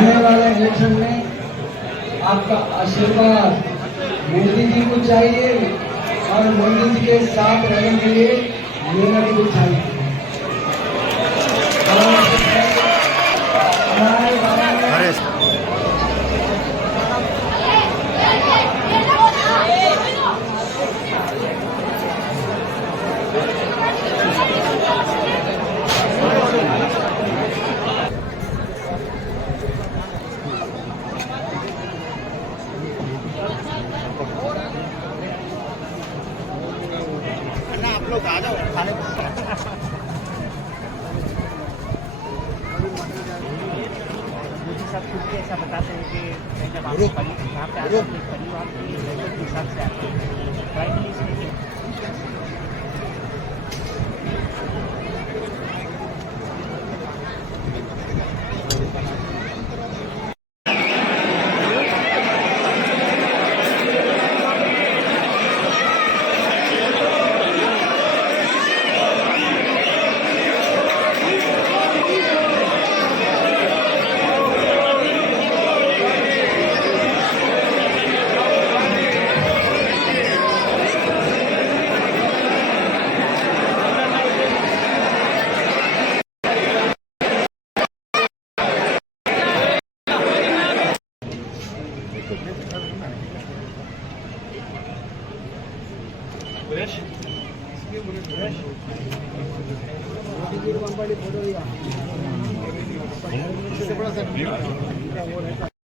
आने वाले इलेक्शन में आपका आशीर्वाद मोदी जी को चाहिए और मोदी जी के साथ रहने के लिए मेरा भी चाहिए। हमारे आप लोग आ जाओ खाने मोदी साहब खुद भी ऐसा बताते हैं कि जब आप यहाँ पे आते हैं परिवार के हिसाब से आते हैं प्राइम मिनिस्टर